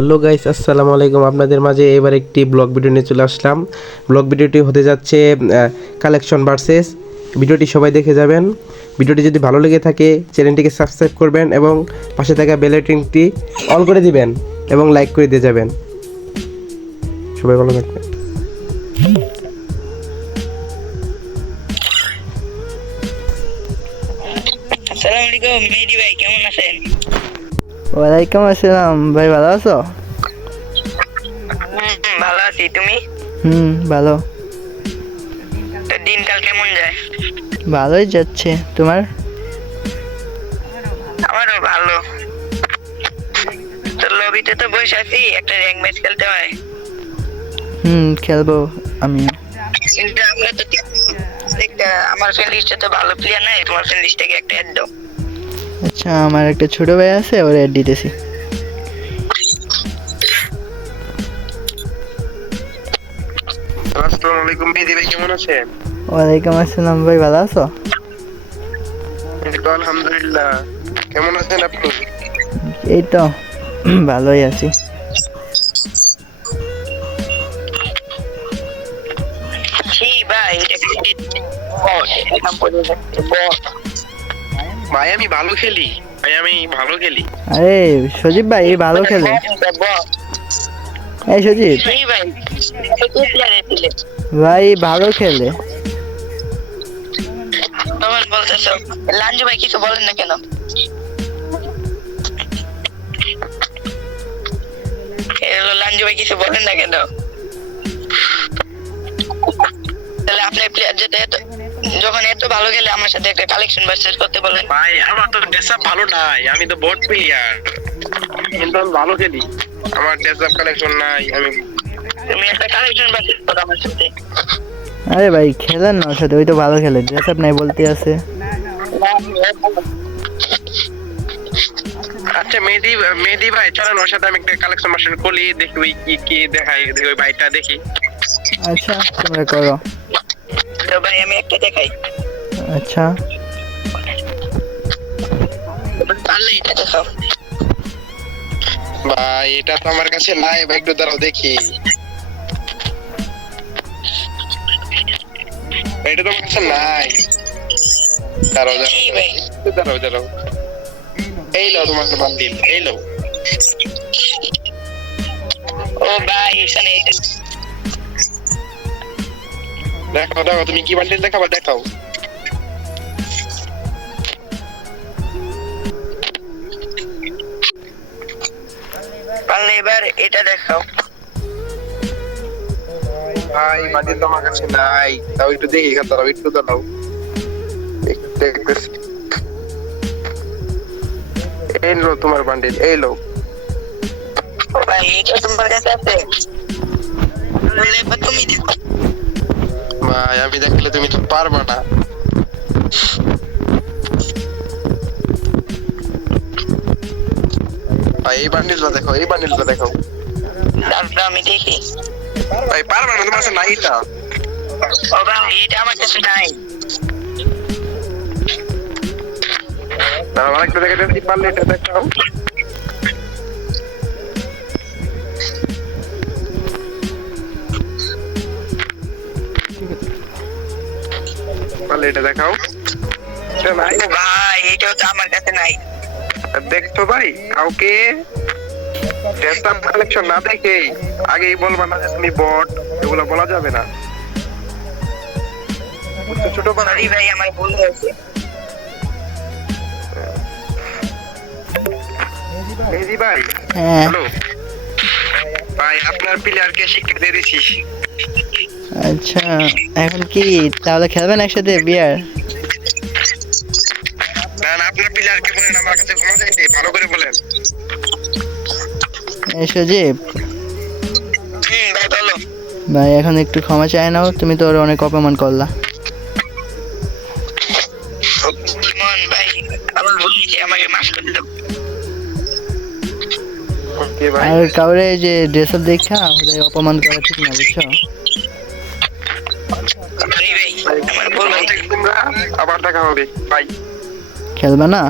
Hello guys, আসসালামু আলাইকুম। আপনাদের মাঝে এবার একটি ব্লগ ভিডিও নিয়ে চলে আসলাম। ব্লগ ভিডিওটি হতে যাচ্ছে কালেকশন ভার্সেস। ভিডিওটি সবাই দেখে যাবেন। ভিডিওটি যদি ভালো লেগে থাকে চ্যানেলটিকে সাবস্ক্রাইব করবেন এবং পাশে থাকা বেল আইকনটি অল করে দিবেন এবং লাইক করে দিয়ে যাবেন। সবাই ভালো থাকবেন। আসসালামু আলাইকুম মেহেদি ভাই, কেমন আছেন? ওয়ালাইকুম আসসালাম ভাই, ভালো আছো? ভালো আছি, তুমি? ভালো। তো দিনকাল কেমন যায়? ভালোই যাচ্ছে, তোমার? আমারও ভালো। তো লবিতে তো বসে আছি, একটা র্যাঙ্ক ম্যাচ খেলতে হয়। খেলবো আমি। কিন্তু আমরা তো আমার ফ্রেন্ড লিস্টে তো ভালো প্লেয়ার নাই, তোমার ফ্রেন্ড লিস্টে একটা অ্যাড দাও। আচ্ছা, আমার একটা ছোট ভাই আছে, ওর অ্যাড দিতেছি। আসসালামু আলাইকুম মেহেদি ভাই, কেমন আছেন? ওয়ালাইকুম আসসালাম ভাই, ভালো আছো? এই তো আলহামদুলিল্লাহ। কেমন আছেন আপনি? এই তো ভালোই আছি। জি ভাই, ভাই আমি ভালো খেলি, আরে সজীব ভাই ভালো খেলে। এই সজীব জি ভাই, কি প্লেয়ার ছিলে? ভাই ভালো খেলে। তখন বলতেছো লাঞ্জু ভাই কিছু বলেন না কেন? লাঞ্জু ভাই কিছু বলেন না কেন? তাহলে আপনার প্লেয়ার যেটা যখন এত ভালো খেলে আমার সাথে একটা কালেকশন ভার্সেস করতে বলেন। ভাই আমার তো ড্রেসআপ ভালো নাই, আমি তো বট প্লেয়ার, কিন্তু আমি ভালো খেলি। আমার ড্রেসআপ কালেকশন নাই। তুমি একটা কালেকশন ভার্সেস করো আমার সাথে। আরে ভাই খেলেন না ওর সাথে, ওই তো ভালো খেলে, ড্রেস আপ নাই বলতে আছে। আচ্ছা মেহেদি ভাই, চলেন ওর সাথে আমি একটা কালেকশন মাস্টার করি, দেখি ওই কি দেখাই, দেখি ওই ভাইটা দেখি। আচ্ছা তোমরা করো। তো ভাই আমি একটা দেখাই। আচ্ছা পারলে এটা দেখাও। ভাই এটা তো আমার কাছে নাই ভাই, একটু দাঁড়াও দেখি। এটা তো আমার কাছে নাই। দাঁড়াও জি ভাই, দাঁড়াও। এই নাও তোমার বান্ডিল, এই নাও। ও ভাই এখানে দেখাও তুমি কি বান্ডিল দেখাবা, দেখাও। পারলে এবার এটা দেখাও। ভাই বান্ডিল তো আমার কাছে নাই, তাও একটু দেখি, একটু দাঁড়াও। দেখতেছি। এই লো তোমার বান্ডিল, এই লো। ও ভাই এটা তোমার কাছে আছে? তাহলে এবার তুমি দেখো। ভাই আমি দেখলে তুমি তো পারবা না। ভাই এই বান্ডিলটা দেখো। তারপর আমি দেখি। ভাই পারবা না, তোমার কাছে নাই এটা। ও ভাই এটা আমার কাছে নাই। দাঁড়াও আরেকটা দেখাচ্ছি, পারলে এটা দেখাও। পারলে এটা দেখাও। এটা নাই ও ভাই এটাও তো আমার কাছে নাই। দেখতো ভাই, কাউকে ড্রেসআপ কালেকশন না দেখে আগেই বলবা না যে তুমি বট, এগুলো বলা যাবে না। ছোট সরি ভাই, আমার ভুল হয়েছে। মেহেদি ভাই, হ্যাঁ হ্যালো ভাই, আপনার প্লেয়ারকে শিক্ষা দিয়ে দিছি। আচ্ছা, এখন কি তাহলে খেলবেন একসাথে বিয়ার? না আপনার প্লেয়ারকে বলেন আমার কাছে ক্ষমা চাইতে, ভালো করে বলেন। এই সজীব ভাই বলো। ভাই এখন একটু ক্ষমা চাই নাও, তুমি তো ওর অনেক অপমান করলা। মন ভাই আমার ভুল হয়েছে, আমাকে মাফ করে দাও। ওকে ভাই, আর কাউরে যে ড্রেস আপ দেখা ওদের অপমান করা ঠিক না, বুঝছো? সরি ভাই, আমার ভুল ভালো হয়েছে। থেকো তোমরা, আবার দেখা হবে। বাই। খেলবে না?